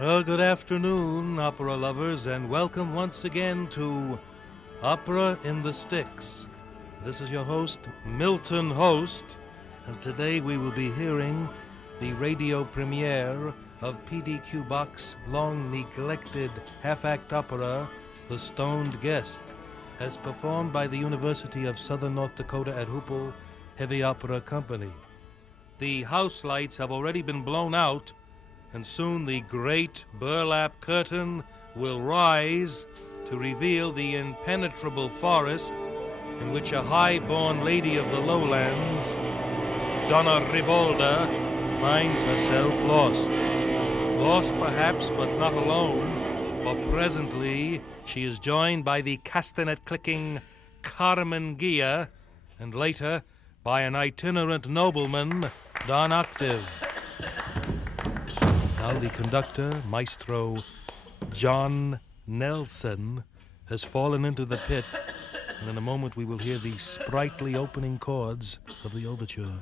Well, good afternoon, opera lovers, and welcome once again to Opera in the Sticks. This is your host, Milton Host, and today we will be hearing the radio premiere of P.D.Q. Bach's long-neglected half-act opera, The Stoned Guest, as performed by the University of Southern North Dakota at Hoople Heavy Opera Company. The house lights have already been blown out, and soon the great burlap curtain will rise to reveal the impenetrable forest in which a high-born lady of the lowlands, Donna Ribalda, finds herself lost. Lost perhaps, but not alone, for presently she is joined by the castanet-clicking Carmen Ghia, and later by an itinerant nobleman, Don Octave. Now the conductor, Maestro John Nelson, has fallen into the pit, and in a moment we will hear the sprightly opening chords of the overture.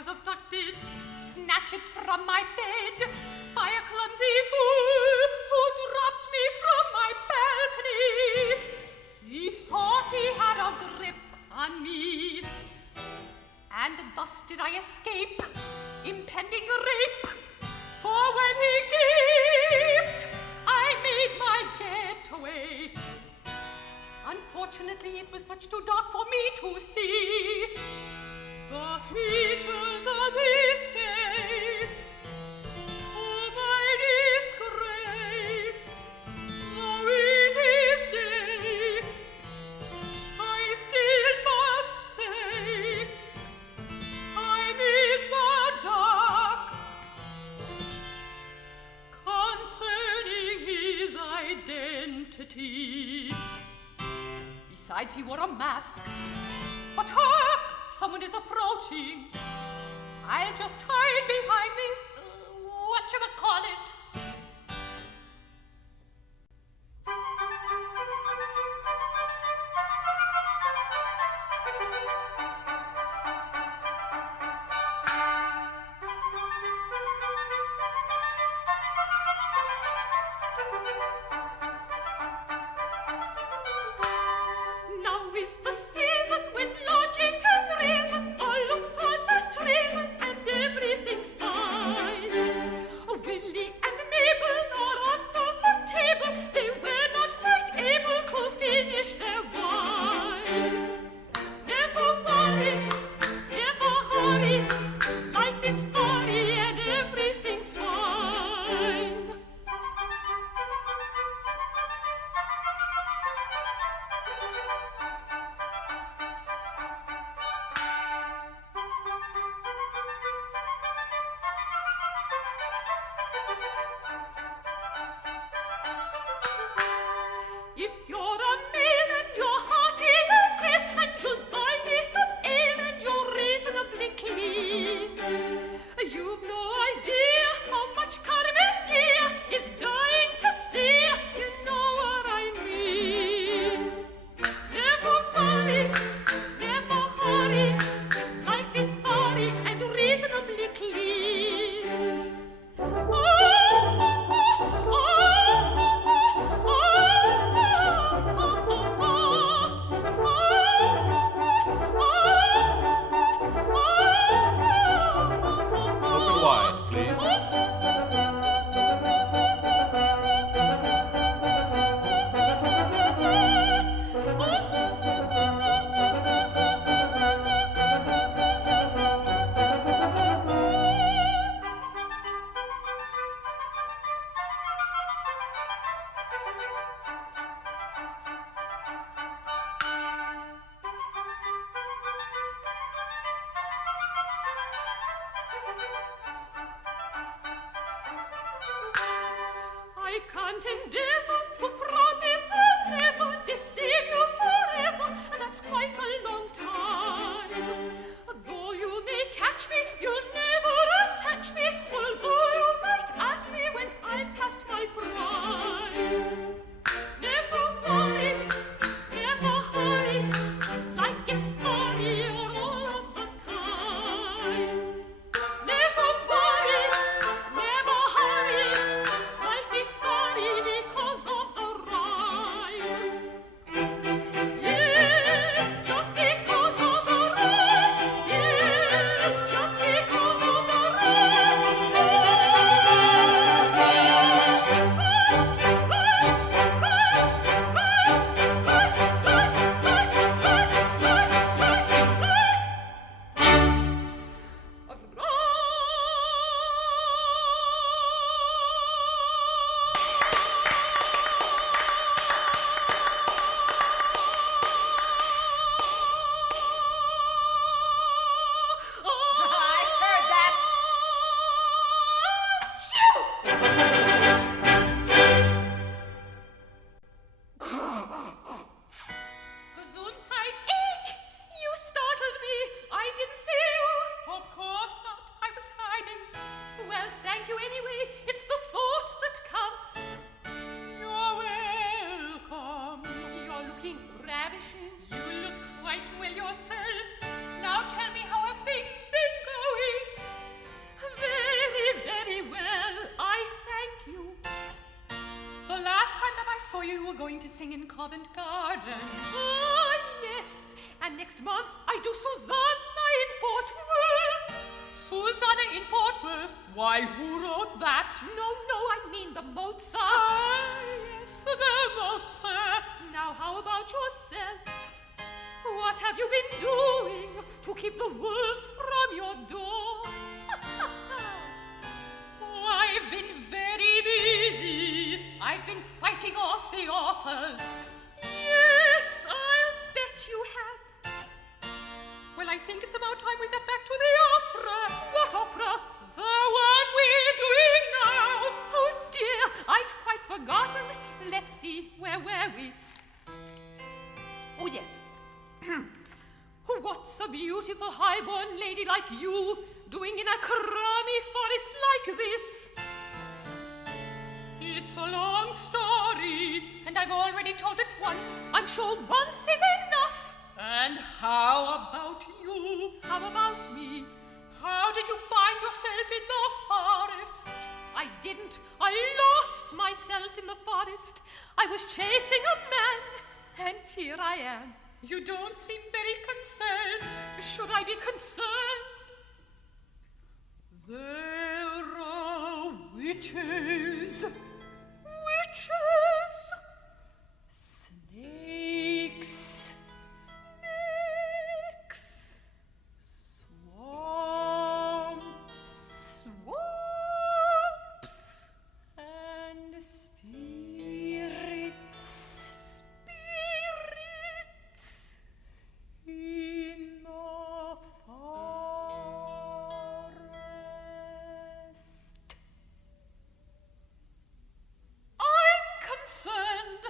was abducted, snatched from my bed by a clumsy fool who dropped me from my balcony. He thought he had a grip on me, and thus did I escape impending rape. For when he gaped, I made my getaway. Unfortunately, it was much too dark for me to see the features of his face. Oh, my disgrace, though it is day, I still must say I'm in the dark concerning his identity. Besides, he wore a mask. But hark! Someone is approaching. I'll just hide behind this, whatchamacallit. Now is the season when logic and reason are looked on as treason, and everything's fine. Willie and Mabel are under the table. They were not quite able to finish their wine. Never worry, never hurry. Life is funny and everything's fine. If you're a male and you're hearty and clear, and you'll buy me some ale and you're reasonably clean, you've no idea how much Carmen Ghia is dying to see. You know what I mean. Never worry, never hurry. Life is funny and reasonably clean. Open wide, please. I can't endeavor to promise I'll never deceive you forever, and that's quite a long time. Though you may catch me, you'll never attach me, although you might ask me when I'm past my prime. Never worry, never hurry, life gets funnier all of the time. Never worry, never hurry, life is funny because you were going to sing in Covent Garden. Ah, yes. And next month I do Susanna in Fort Worth. Susanna in Fort Worth? Why, who wrote that? No, I mean the Mozart. Ah, yes, the Mozart. Now, how about yourself? What have you been doing to keep the wolves from your door? Oh, I've been very busy. I've been fighting off the offers. Yes, I'll bet you have. Well, I think it's about time we get back to the opera. What opera? The one we're doing now. Oh, dear, I'd quite forgotten. Let's see, where were we? Oh, yes. What's a beautiful high-born lady like you doing in a crummy forest like this? It's a long story, and I've already told it once. I'm sure once is enough. And how about you? How about me? How did you find yourself in the forest? I didn't. I lost myself in the forest. I was chasing a man, and here I am. You don't seem very concerned. Should I be concerned? There are witches. Witches? Snakes. Snakes. Swamps. Swamps. And spirits. Spirits. In the forest. I'm concerned.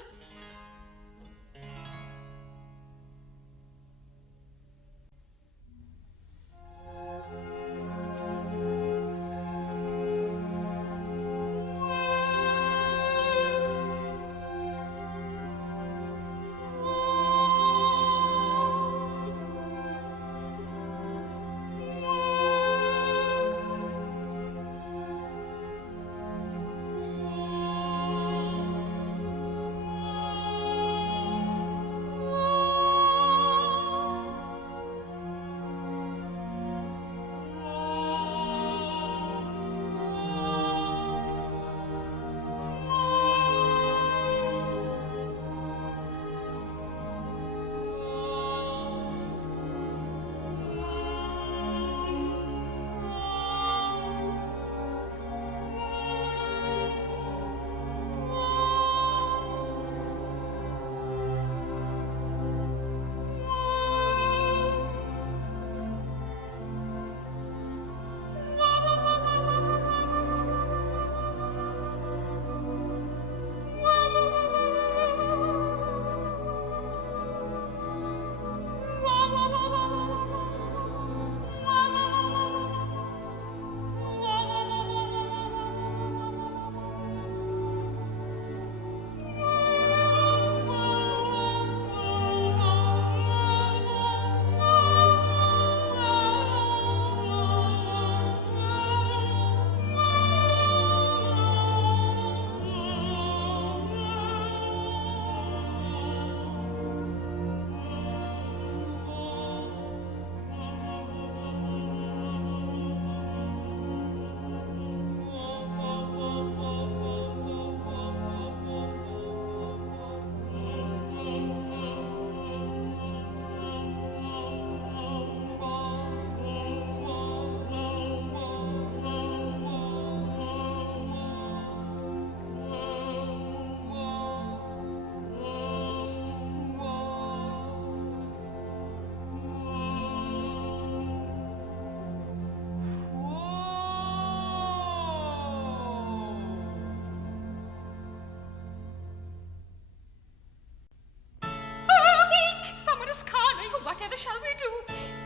Whatever shall we do?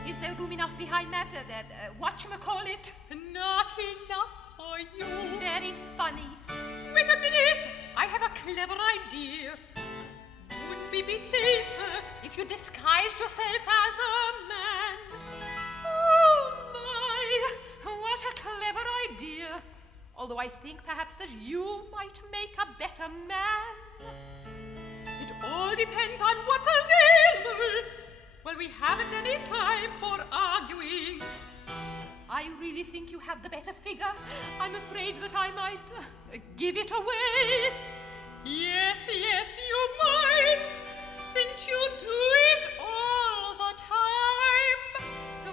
Is there room enough behind that whatchamacallit? Not enough for you. Very funny. Wait a minute. I have a clever idea. Wouldn't we be safer if you disguised yourself as a man? Oh, my. What a clever idea. Although I think perhaps that you might make a better man. All depends on what's available. Well, we haven't any time for arguing. I really think you have the better figure. I'm afraid that I might give it away. Yes, you might, since you do it all the time.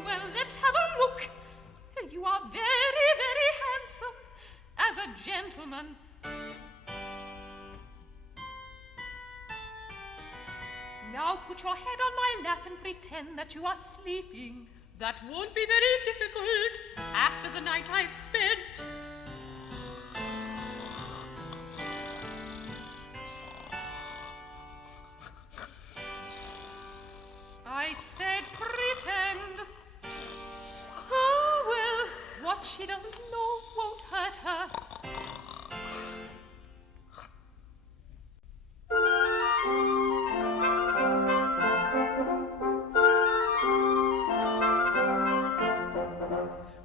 Well, let's have a look. You are very, very handsome as a gentleman. Now put your head on my lap and pretend that you are sleeping. That won't be very difficult after the night I've spent. I said pretend. Oh, well, what she doesn't know won't hurt her.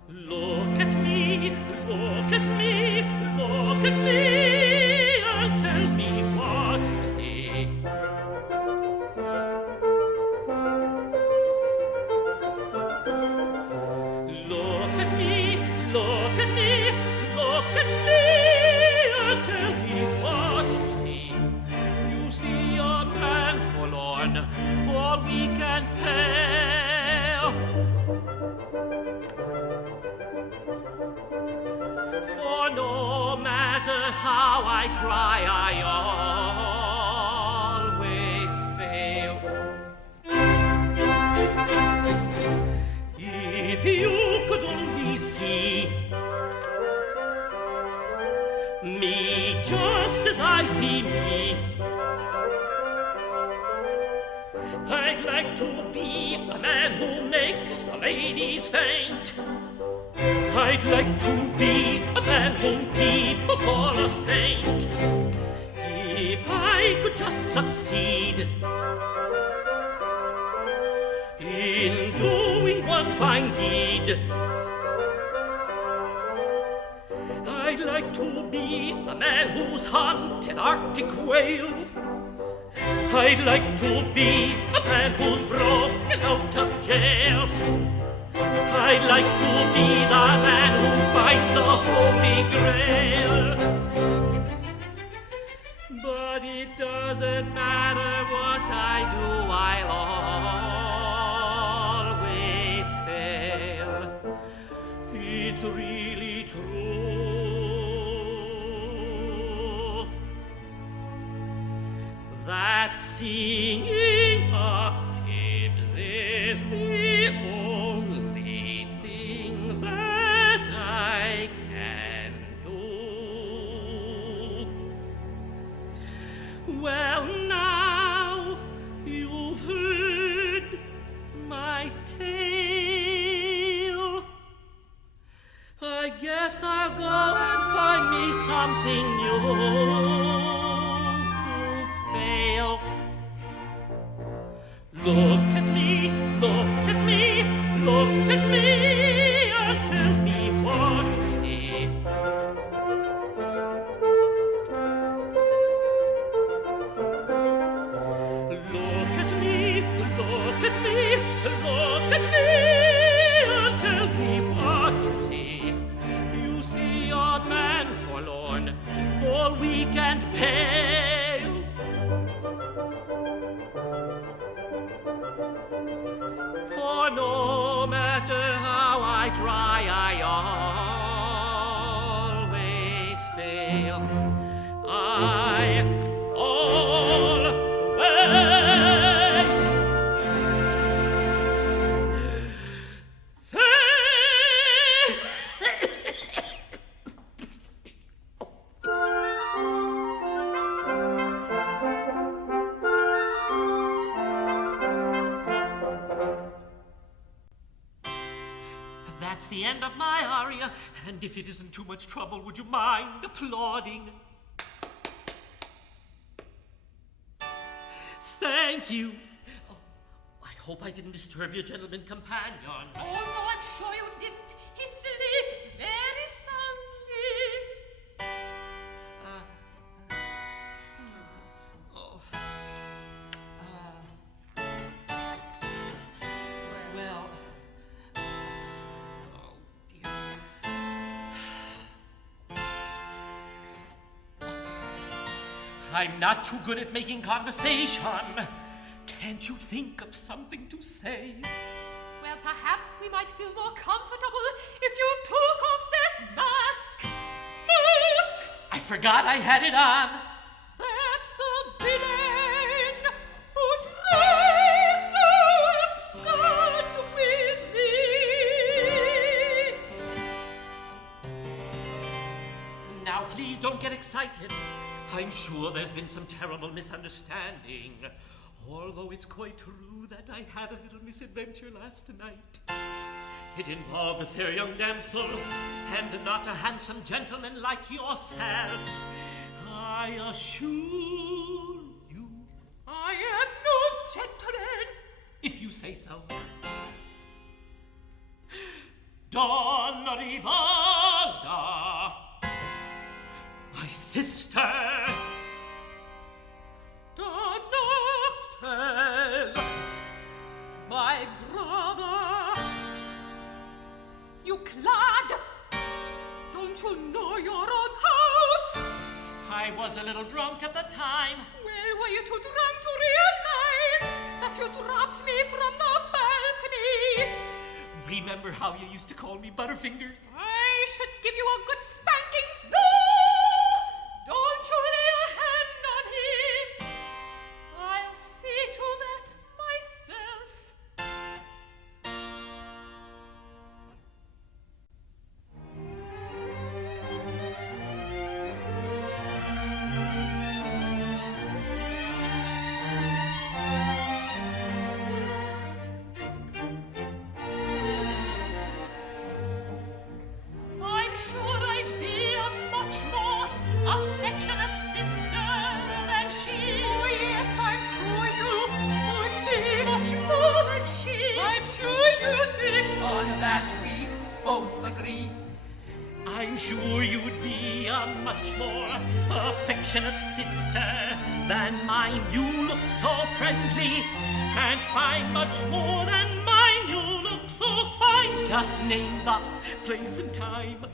Look at me, look at me, look at me, and tell me what you say. Look at me, look at me, look at me, and tell me what you see. You see a man forlorn, all weak and pale. For no matter how I try, I always fail. If you could only see me just as I see me, I'd like to be a man who makes the ladies faint. I'd like to be a man whom people call a saint. If I could just succeed in doing one fine deed, I'd like to be a man who's hunted Arctic whales. I'd like to be a man who's broken out of jails. I'd like to be the man who finds the Holy Grail. But it doesn't matter what I do, I'll always fail. It's really true that singing octaves is the only thing that I can do. Well, now you've heard my tale, I guess I'll go and find me something new to fail. Look at me, look at me, look at me, and tell me what you see. Look at me, look at me, look at me, and tell me what you see. You see a man forlorn, all weak and pale. For no matter how I try, I always fail. I always fail. That's the end of my aria, and if it isn't too much trouble, would you mind applauding? Thank you. Oh, I hope I didn't disturb your gentleman companion. Oh, no, I'm sure you didn't. He sleeps very soundly. I'm not too good at making conversation. Can't you think of something to say? Well, perhaps we might feel more comfortable if you took off that mask. Mask! I forgot I had it on. That's the villain who tried to abscond with me. Now, please don't get excited. I'm sure there's been some terrible misunderstanding. Although it's quite true that I had a little misadventure last night. It involved a fair young damsel, and not a handsome gentleman like yourself. I assure you. I am no gentleman. If you say so. Donna Ribalda, my sister. Don Octave, my brother. You clod! Don't you know your own house? I was a little drunk at the time. Well, were you too drunk to realize that you dropped me from the balcony? Remember how you used to call me Butterfingers? I should give you a good spanking. No! Don't you lay a hand on him. I'll see to that myself. I'm sure I'd be a much more affectionate sister than she. Oh, yes, I'm sure you would be much more than she. I'm sure you'd be. On that we both agree. I'm sure you would be a much more affectionate sister than mine. You look so friendly and fine, much more than mine. You look so fine. Just name the place and time.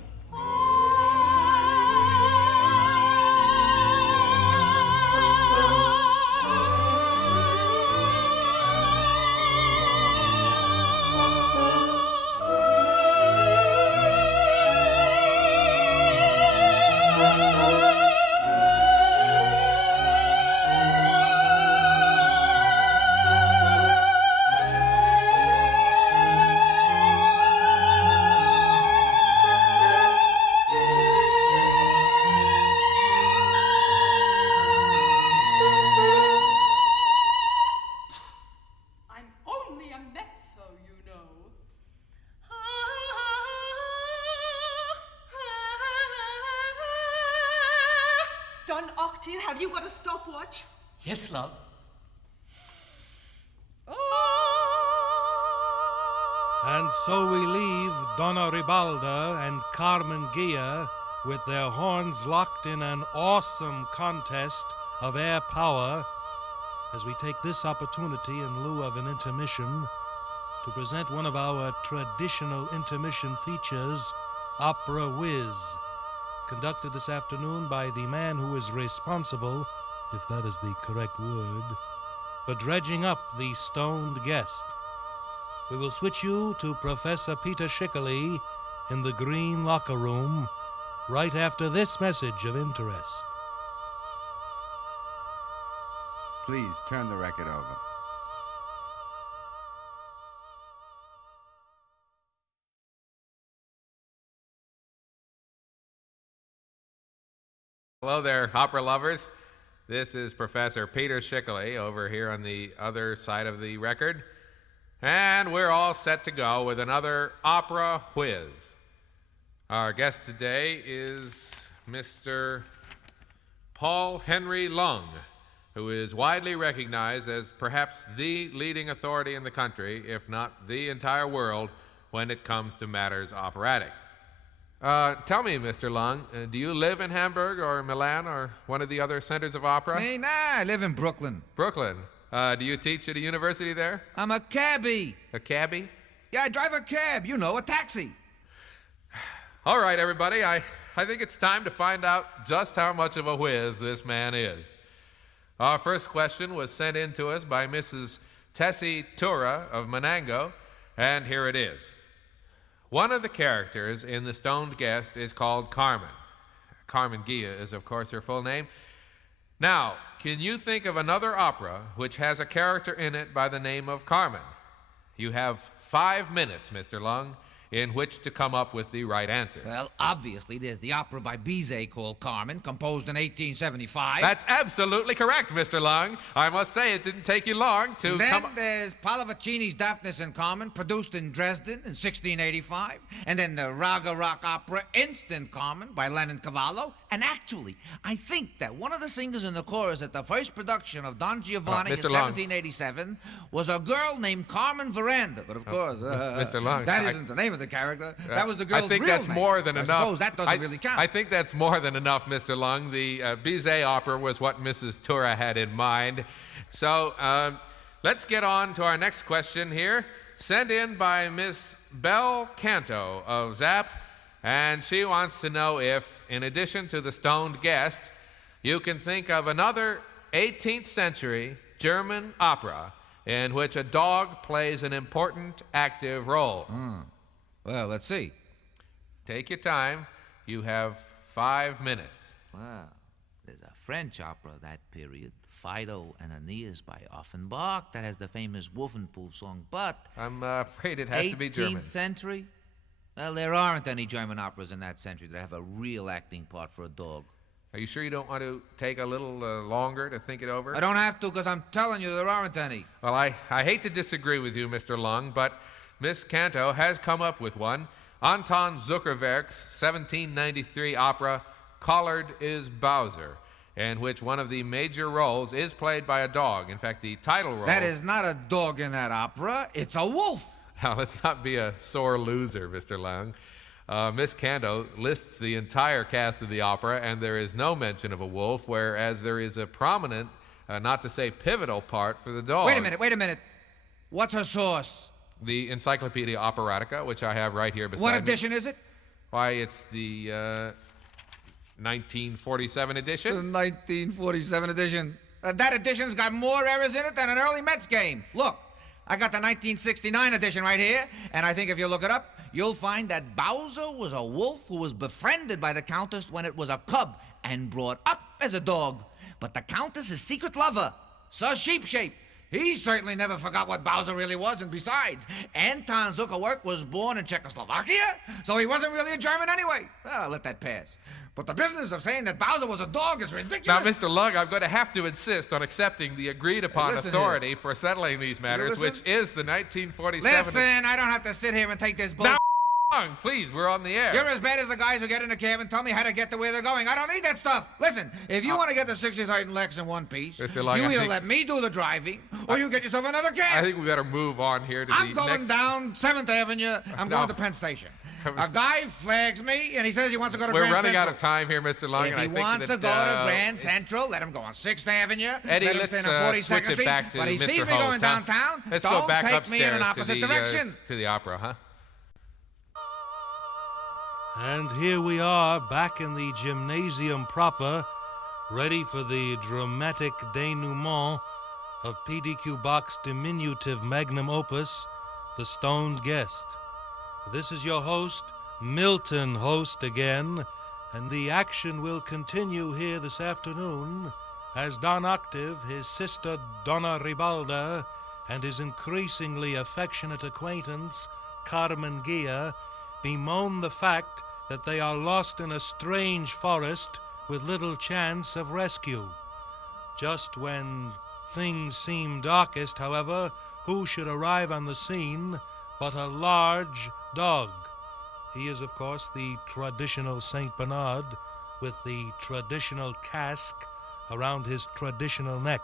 Don Octave, have you got a stopwatch? Yes, love. And so we leave Donna Ribalda and Carmen Ghia with their horns locked in an awesome contest of air power as we take this opportunity in lieu of an intermission to present one of our traditional intermission features, Opera Whiz, conducted this afternoon by the man who is responsible, if that is the correct word, for dredging up the stoned guest. We will switch you to Professor Peter Schickele in the green locker room right after this message of interest. Please turn the record over. Hello there, opera lovers. This is Professor Peter Schickele over here on the other side of the record. And we're all set to go with another Opera Whiz. Our guest today is Mr. Paul Henry Lung, who is widely recognized as perhaps the leading authority in the country, if not the entire world, when it comes to matters operatic. Tell me, Mr. Lung, do you live in Hamburg or Milan or one of the other centers of opera? Hey, nah, I live in Brooklyn. Brooklyn. Do you teach at a university there? I'm a cabbie. A cabbie? Yeah, I drive a cab, you know, a taxi. All right, everybody, I think it's time to find out just how much of a whiz this man is. Our first question was sent in to us by Mrs. Tessie Tura of Menango, and here it is. One of the characters in The Stoned Guest is called Carmen. Carmen Ghia is, of course, her full name. Now, can you think of another opera which has a character in it by the name of Carmen? You have 5 minutes, Mr. Lung, in which to come up with the right answer. Well, obviously, there's the opera by Bizet called Carmen, composed in 1875. That's absolutely correct, Mr. Lung. I must say it didn't take you long to Then there's Pallavicini's Daphnis and Carmen, produced in Dresden in 1685. And then the Raga Rock opera Instant Carmen by Lennon Cavallo. And actually, I think that one of the singers in the chorus at the first production of Don Giovanni in Mr. Long. 1787 was a girl named Carmen Veranda. But of course, Mr. Long, that isn't the name of the character. That was the girl's I think real that's name. more than I enough. suppose that doesn't really count. I think that's more than enough, Mr. Lung. The Bizet opera was what Mrs. Tura had in mind. So let's get on to our next question here, sent in by Miss Belle Canto of Zap, and she wants to know if, in addition to The Stoned Guest, you can think of another 18th century German opera in which a dog plays an important active role. Well, let's see. Take your time. You have 5 minutes. Well, there's a French opera of that period, Fido and Aeneas by Offenbach, that has the famous Wolfenpoof song, but... I'm afraid it has to be German. 18th century? Well, there aren't any German operas in that century that have a real acting part for a dog. Are you sure you don't want to take a little longer to think it over? I don't have to, because I'm telling you there aren't any. Well, I hate to disagree with you, Mr. Lung, but Miss Canto has come up with one. Anton Zuckerwerk's 1793 opera, Collard is Bowser, in which one of the major roles is played by a dog. In fact, the title role... That is not a dog in that opera. It's a wolf. Now, let's not be a sore loser, Mr. Lung. Miss Canto lists the entire cast of the opera, and there is no mention of a wolf, whereas there is a prominent, not to say pivotal, part for the dog. Wait a minute. What's her source? The Encyclopedia Operatica, which I have right here beside What me. edition is it? Why, it's the 1947 edition. The 1947 edition. That edition's got more errors in it than an early Mets game. Look, I got the 1969 edition right here, and I think if you look it up, you'll find that Bowser was a wolf who was befriended by the Countess when it was a cub and brought up as a dog. But the Countess's secret lover, Sir Sheepshape, he certainly never forgot what Bowser really was, and besides, Anton Zuckerwerk was born in Czechoslovakia, so he wasn't really a German anyway. Well, I'll let that pass. But the business of saying that Bowser was a dog is ridiculous. Now, Mr. Lung, I'm going to have to insist on accepting the agreed-upon authority for settling these matters, which is the 1947... Listen, I don't have to sit here and take this bull... Now, Lung, please, we're on the air. You're as bad as the guys who get in a cab and tell me how to get to where they're going. I don't need that stuff. Listen, if you want to get the 63rd and Lex in one piece, Mr. Lung, you I either think- let me do the driving, or you get yourself another cab. I think we better move on here to I'm the going next... down 7th Avenue. I'm No. going to Penn Station. A guy flags me, and he says he wants to go to We're Grand running Central. out of time here, Mr. Lung. If and he I think wants that, to go to Grand it's- Central, let him go on 6th Avenue. Eddie, let him let's stand on 42nd switch it Street. back to But he Mr. sees me Host, going huh? downtown. Let's don't go back take upstairs me in an opposite direction. to the opera, huh? And here we are, back in the gymnasium proper, ready for the dramatic denouement of P.D.Q. Bach's diminutive magnum opus, The Stoned Guest. This is your host, Milton, host again, and the action will continue here this afternoon as Don Octave, his sister Donna Ribalda, and his increasingly affectionate acquaintance, Carmen Ghia, bemoan the fact that they are lost in a strange forest with little chance of rescue. Just when things seem darkest, however, who should arrive on the scene but a large dog? He is, of course, the traditional Saint Bernard with the traditional casque around his traditional neck,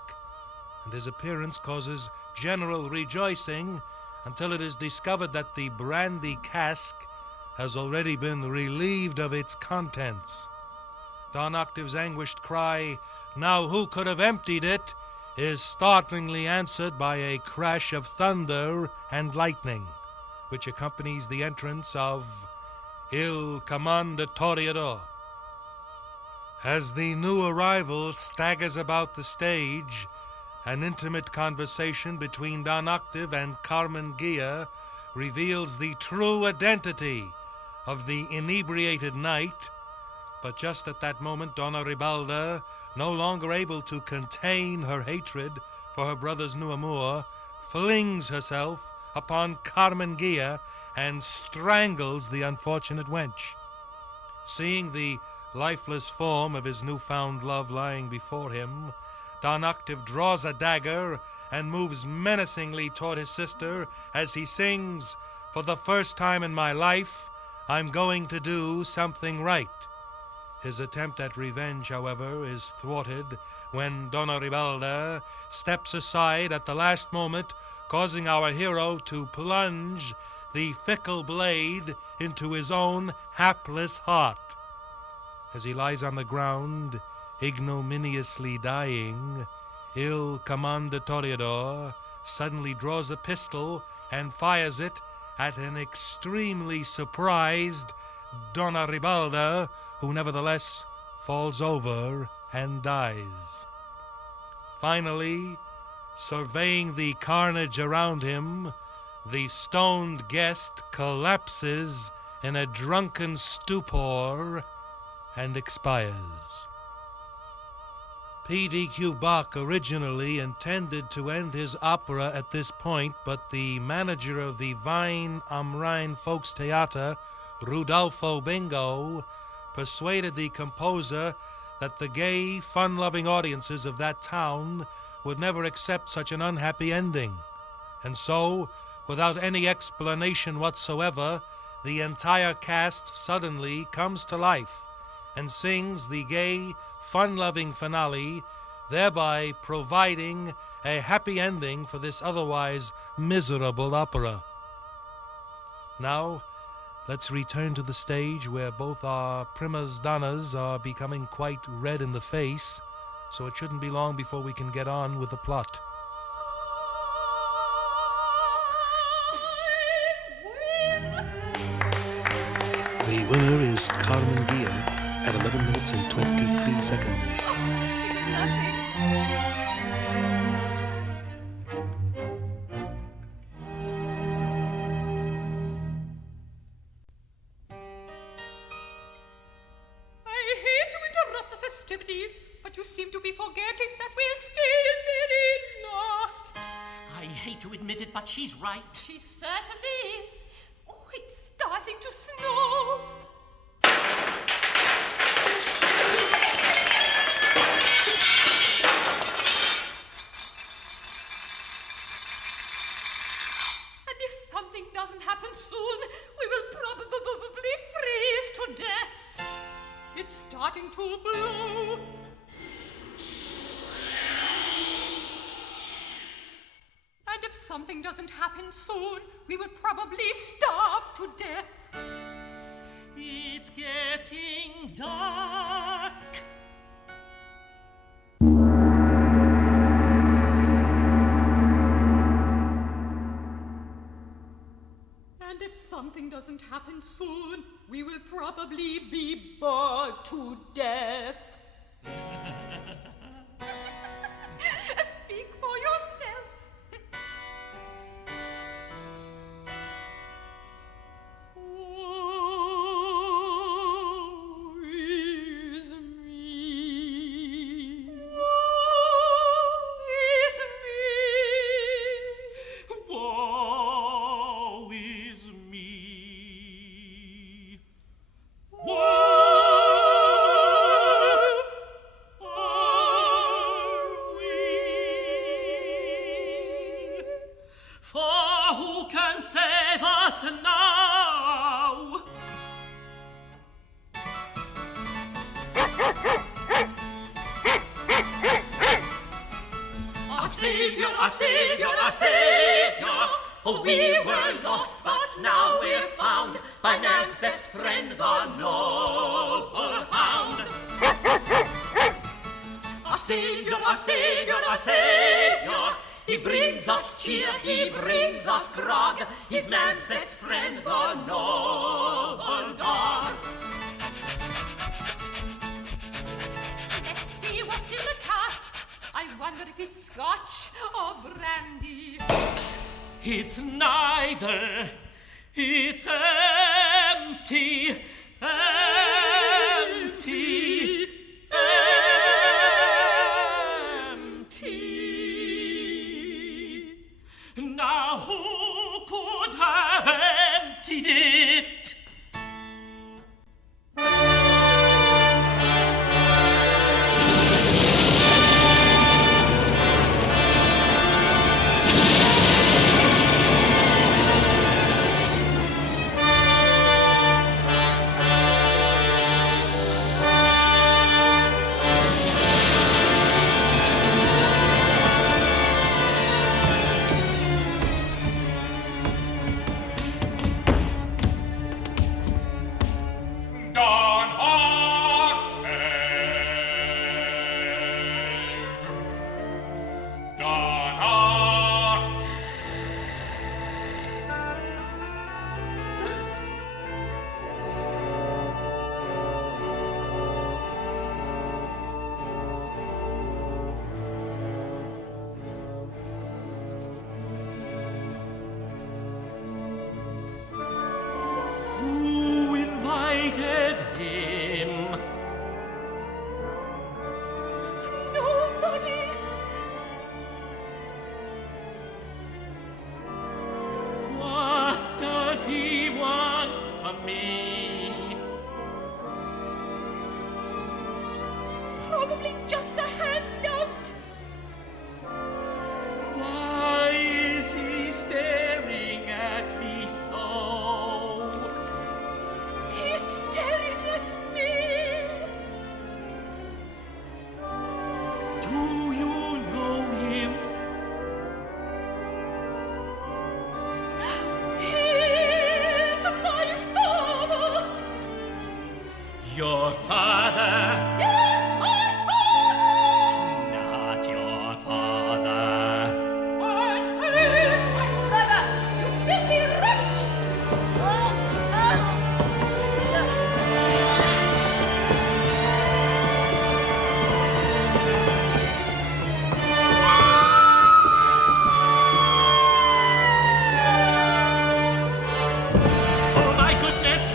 and his appearance causes general rejoicing until it is discovered that the brandy cask has already been relieved of its contents. Don Octave's anguished cry, "Now who could have emptied it?" is startlingly answered by a crash of thunder and lightning, which accompanies the entrance of Il Commendatore. As the new arrival staggers about the stage, an intimate conversation between Don Octave and Carmen Ghia reveals the true identity of the inebriated knight. But just at that moment, Donna Ribalda, no longer able to contain her hatred for her brother's new amour, flings herself upon Carmen Ghia and strangles the unfortunate wench. Seeing the lifeless form of his newfound love lying before him, Don Octave draws a dagger and moves menacingly toward his sister as he sings, "For the first time in my life, I'm going to do something right." His attempt at revenge, however, is thwarted when Donna Ribalda steps aside at the last moment, causing our hero to plunge the fickle blade into his own hapless heart. As he lies on the ground, ignominiously dying, Il Commendatoriador suddenly draws a pistol and fires it at an extremely surprised Donna Ribalda, who nevertheless falls over and dies. Finally, surveying the carnage around him, the stoned guest collapses in a drunken stupor and expires. P.D.Q. Bach originally intended to end his opera at this point, but the manager of the Wein am Rhein Volkstheater, Rudolfo Bingo, persuaded the composer that the gay, fun-loving audiences of that town would never accept such an unhappy ending. And so, without any explanation whatsoever, the entire cast suddenly comes to life and sings the gay, fun-loving finale, thereby providing a happy ending for this otherwise miserable opera. Now, let's return to the stage where both our primas donnas are becoming quite red in the face, so it shouldn't be long before we can get on with the plot. The winner is Carmen Ghia at 11 minutes and 23 seconds. It is nothing. I hate to interrupt the festivities, but you seem to be forgetting that we're still very lost. I hate to admit it, but she's right. She certainly is. Oh, it's starting to snow. And if something doesn't happen soon, we will probably freeze to death. It's starting to blow. And if something doesn't happen soon, we will probably starve to death. It's getting dark. And if something doesn't happen soon, we will probably be bored to death. Speak for yourself. Our Savior, our Savior. Oh, we were lost, but now we're found by man's best friend, the noble hound. Our Savior, our Savior, our Savior. He brings us cheer, he brings us grog. He's man's best friend, the noble dog. wonder if it's scotch or brandy. It's neither. It's empty. Empty. Empty. Now who could have emptied it? Probably just a handout. Why is he staring at me so? He's staring at me. Do you know him? He's my father. Your father? Yes, my father. Not your father. And him, my brother, you filthy wretch. Oh my goodness!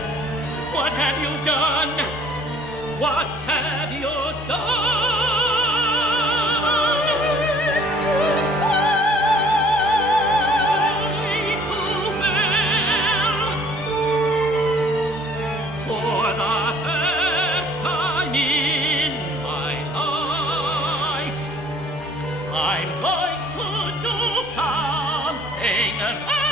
What have you done? What have you done? Only too well. For the first time in my life, I'm going to do something right.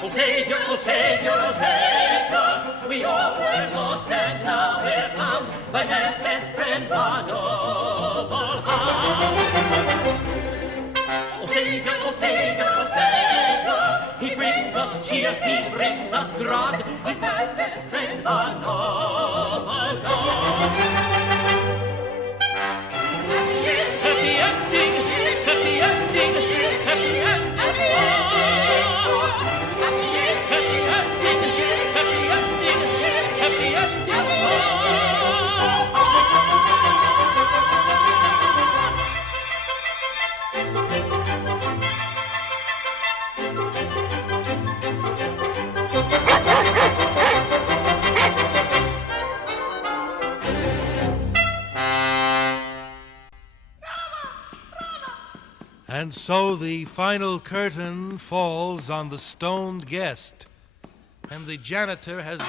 Oh Savior, oh Savior, oh Savior, we all were lost and now we're found by man's best friend, the noble hound. Oh Savior, oh Savior, oh Savior, he brings us cheer, he brings us grog, he's man's best friend, the noble dog. Happy ending, happy ending, happy ending. And so the final curtain falls on the stoned guest, and the janitor has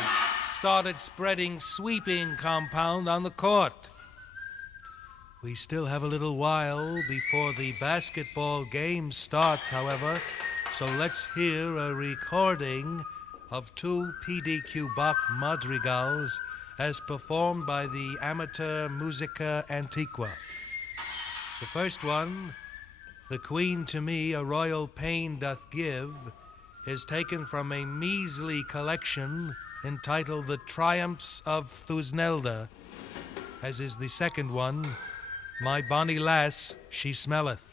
started spreading sweeping compound on the court. We still have a little while before the basketball game starts, however, so let's hear a recording of 2 P.D.Q. Bach madrigals as performed by the amateur Musica Antiqua. The first one, "The Queen to Me a Royal Pain Doth Give," is taken from a measly collection entitled The Triumphs of Thusnelda, as is the second one, "My Bonny Lass, She Smelleth."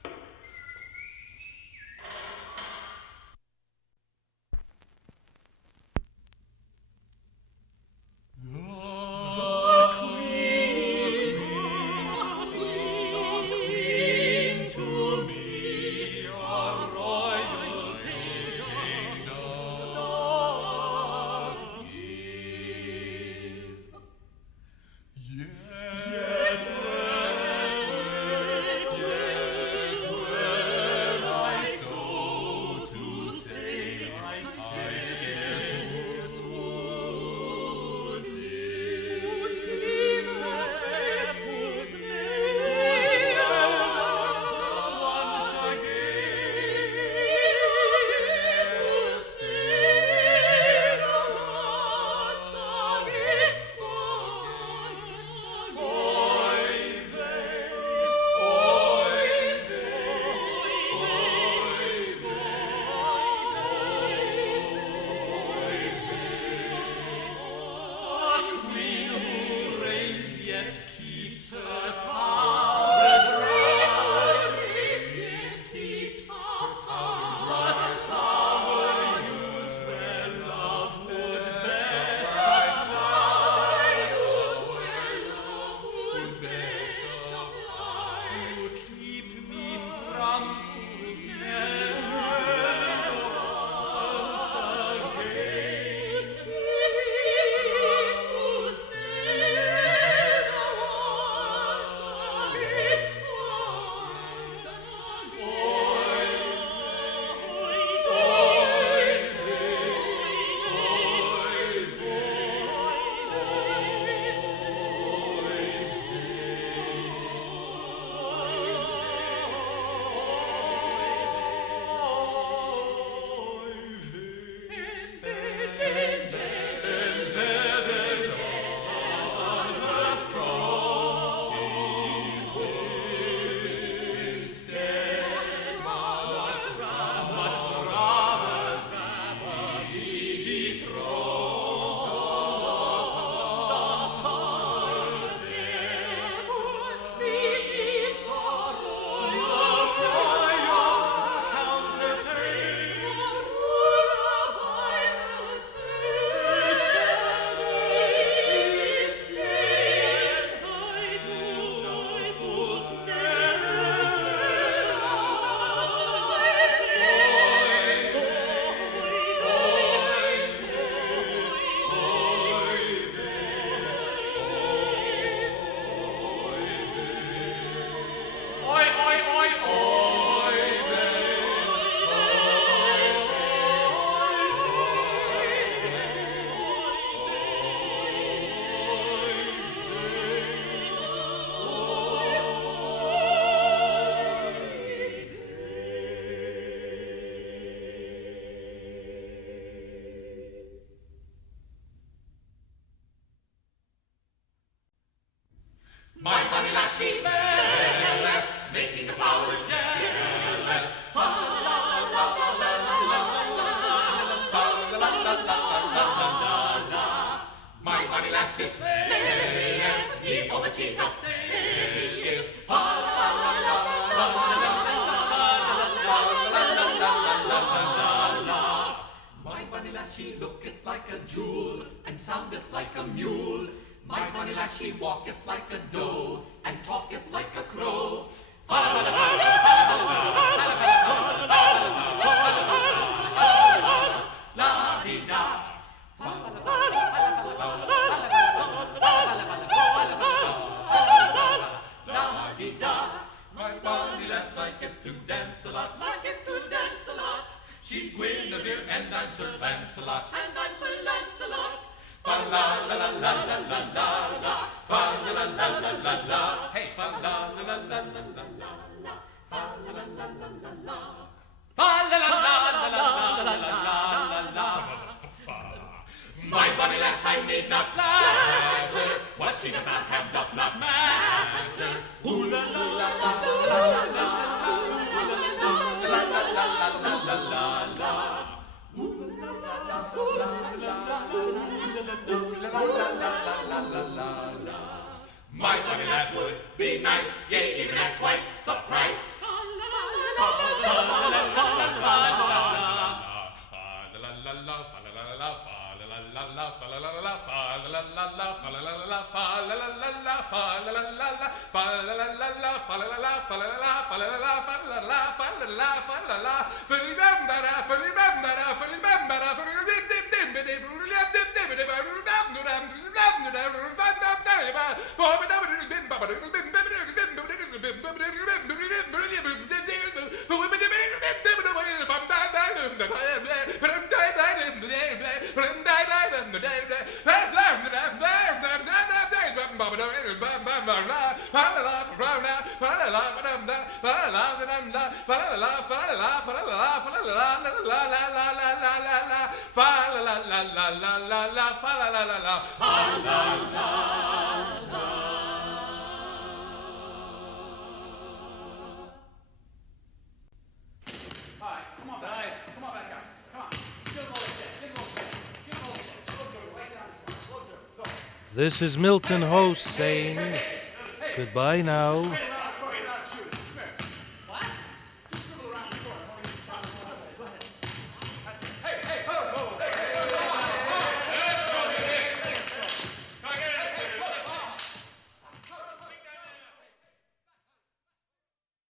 My bonny lass, she smelleth, making the flowers jealous. Fa la la la la la la la la la la la. My bonny lass, she smelleth, ye all that she doth say is fa la la la la la la. My bonny lass, she looketh like a jewel and soundeth like a mule. My bonny lass, she walketh like a doe and talketh like a crow. La-dee-da. La-dee-da. My bonny lass liketh to dance a lot. Liketh to dance a lot. She's Guinevere and I'm Sir Lancelot. And I'm Sir Lancelot. Fa la la la la la la la la. Fa la la la la la la. Hey, fa la la la la la la la. Fa la la la la la la. Fa la la la la la la la la. My bonny lass I need not flatter. What she doth not have doth not matter. Ooh la la la la la la la. Ooh la la la la la la la la. Ooh la la la la la la. Ooh la la la la la la la. My bonny lass would be nice, yea, even at twice the price. This is Milton, host, saying goodbye now.